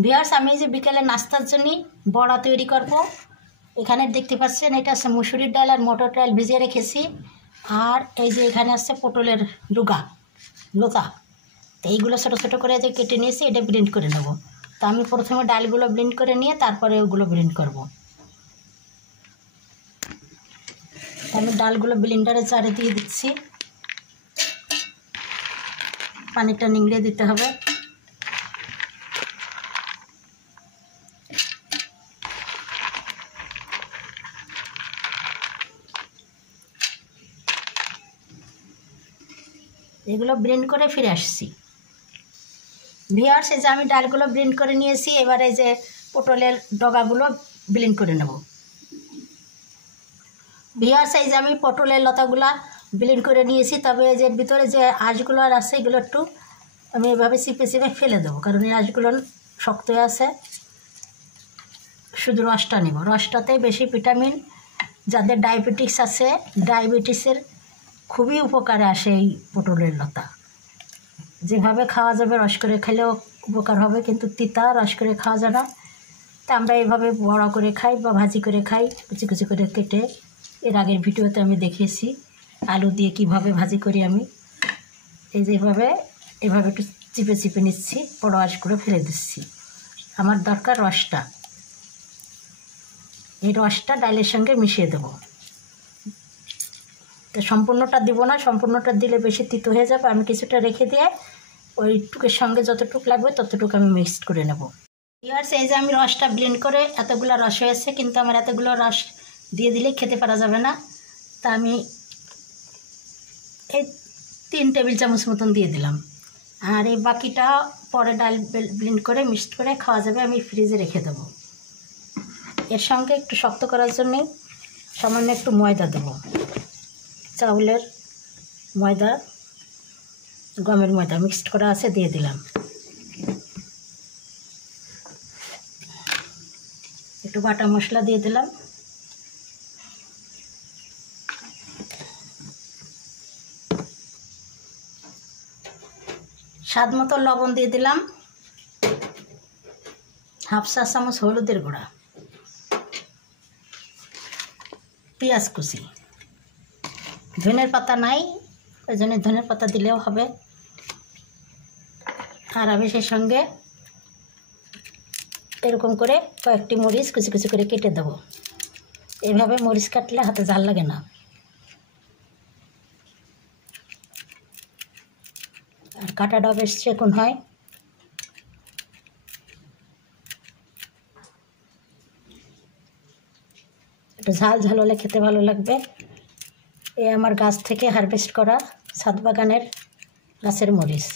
Viewers, আমি এই যে বিকেলে নাস্তার জন্য বড়া তৈরি করব। এখানে দেখতে পাচ্ছেন এটা আছে মুসুরির ডাল আর মটর ডাল ভিজিয়ে রেখেছি। আর এই যে এখানে আছে পটলের লোতা। তো এইগুলো ছোটো ছোটো করে যে কেটে নিয়েছি, এটা ব্লেন্ড করে নেব। তো আমি প্রথমে ডালগুলো ব্লেন্ড করে নিয়ে তারপরে ওগুলো ব্লেন্ড করব। আমি ডালগুলো ব্লেন্ডারে চারে দিয়ে দিচ্ছি। পানিটা নিংড়ে দিতে হবে। এগুলো ব্লেন্ড করে ফিরে আসছি। ভিউয়ার্স, এই যে আমি ডালগুলো ব্লেন্ড করে নিয়েছি। এবারে যে পটলের ডগাগুলো ব্লেন্ড করে নেব। ভিউয়ার্স, এই যে আমি পটলের লতাগুলা ব্লেন্ড করে নিয়েছি। তবে যে ভিতরে যে আঁশগুলো আর আছে এগুলো একটু আমি এভাবে চিপে চিপে ফেলে দেবো, কারণ এই আঁশগুলো শক্ত হয়ে আছে। শুধু রসটা নেব। রসটাতে বেশি ভিটামিন, যাদের ডায়াবেটিস আছে ডায়াবেটিসের খুবই উপকারে আসে এই পটলের লতা। যেভাবে খাওয়া যাবে রস করে খেলেও উপকার হবে, কিন্তু তিতা রস করে খাওয়া যায় না। তা আমরা এইভাবে বড়া করে খাই বা ভাজি করে খাই, কুচি কুচি করে কেটে। এর আগের ভিডিওতে আমি দেখিয়েছি আলু দিয়ে কিভাবে ভাজি করি আমি। এই যে এভাবে একটু চিপে চিপে নিচ্ছি, বড় আঁশ করে ফেলে দিচ্ছি। আমার দরকার রসটা। এই রসটা ডালের সঙ্গে মিশিয়ে দেবো। তো সম্পূর্ণটা দিব না, সম্পূর্ণটা দিলে বেশি তিতো হয়ে যাবে। আমি কিছুটা রেখে দিয়ে ওইটুকুর সঙ্গে যতটুকু লাগবে ততটুকু আমি মিক্সড করে নেব। ভিউয়ার্স, এই যে আমি রসটা ব্লেন্ড করে এতগুলো রস হয়েছে, কিন্তু আমার এতগুলো রস দিয়ে দিলে খেতে পারা যাবে না। তা আমি এই 3 টেবিল চামচ মতন দিয়ে দিলাম। আর এই বাকিটা পরে ডাল ব্লেন্ড করে মিক্সড করে খাওয়া যাবে। আমি ফ্রিজে রেখে দেবো। এর সঙ্গে একটু শক্ত করার জন্যে সামান্য একটু ময়দা দেবো। চাউলের ময়দা, গমের ময়দা মিক্সড করা আছে, দিয়ে দিলাম। একটু বাটা মশলা দিয়ে দিলাম। স্বাদ মতো লবণ দিয়ে দিলাম। হাফ চা চামচ হলুদের গুঁড়া, পেঁয়াজ কুচি। ধনের পাতা নাই, ওই জন্য ধনের পাতা দিলেও হবে। আর আমি সেই সঙ্গে এরকম করে কয়েকটি মরিচ কুচি কুচি করে কেটে দেবো। এইভাবে মরিচ কাটলে হাতে ঝাল লাগে না। আর কাটাটাও বেশ চিকন হয়। একটু ঝাল ঝাল হলে খেতে ভালো লাগবে। এ আমার গাছ থেকে হারভেস্ট করা ছাদ বাগানের গাছের মরিচ।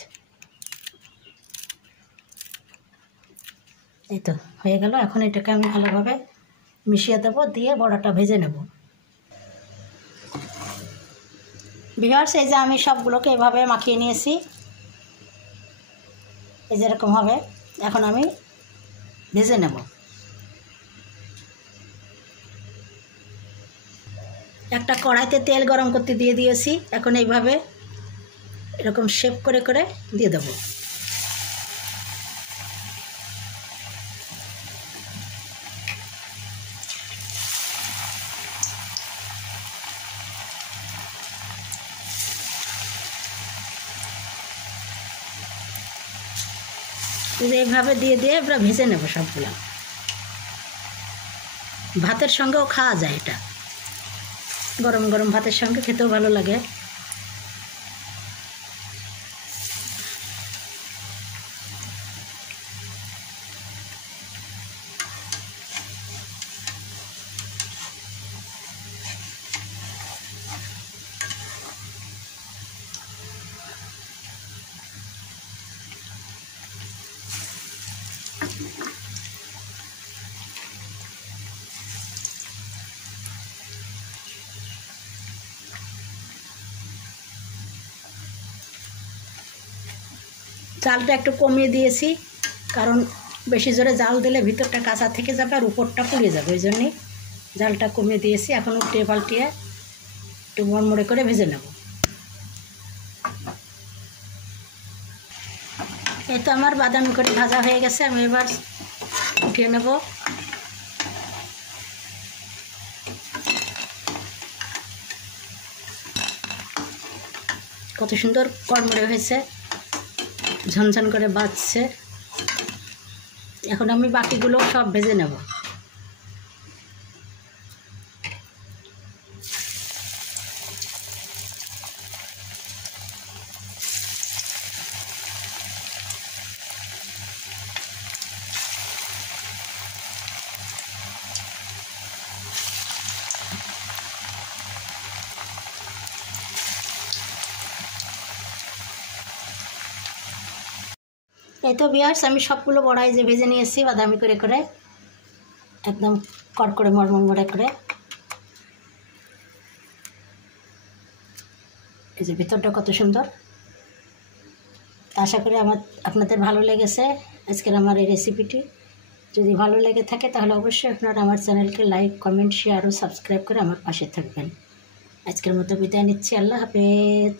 এই তো হয়ে গেল। এখন এটাকে আমি ভালোভাবে মিশিয়ে দেবো, দিয়ে বড়াটা ভেজে নেব। ভিউয়ার্স, এই যে আমি সবগুলোকে এভাবে মাখিয়ে নিয়েছি, এই যেরকম হবে। এখন আমি ভেজে নেব। একটা কড়াইতে তেল গরম করতে দিয়ে দিয়েছি। এখন এইভাবে এরকম শেপ করে করে দিয়ে দেবো। এইভাবে দিয়ে দিয়ে আমরা ভেজে নেব সবগুলো। ভাতের সঙ্গেও খাওয়া যায়, এটা গরম গরম ভাতের সঙ্গে খেতেও ভালো লাগে। জালটা একটু কমিয়ে দিয়েছি, কারণ বেশি জোরে জাল দিলে ভিতরটা কাঁচা থেকে যাবে আর উপরটা পুড়ে যাবে। ওই জন্যে জালটা কমিয়ে দিয়েছি। এখন উল্টিয়ে পাল্টিয়ে একটু মড়মড়ে করে ভেজে নেব। এই তো আমার বাদামি করে ভাজা হয়ে গেছে, আমি এবার উঠিয়ে নেব। কত সুন্দর কড়মড়ে হয়েছে, ঝনঝন করে বাজছে। এখন আমি বাকিগুলো সব ভেজে নেব। এই তো ভিউয়ার্স, আমি সবগুলো বড়াই যে ভেজে নিয়েছি বাদামি করে করে, একদম কড়কড়ে মরমরে করে। এই যে ভিতরটা কত সুন্দর। আশা করি আপনাদের ভালো লেগেছে আজকের আমার এই রেসিপিটি। যদি ভালো লেগে থাকে তাহলে অবশ্যই আপনারা আমার চ্যানেলকে লাইক, কমেন্ট, শেয়ার ও সাবস্ক্রাইব করে আমার পাশে থাকবেন। আজকের মতো বিদায় নিচ্ছি। আল্লাহ হাফেজ।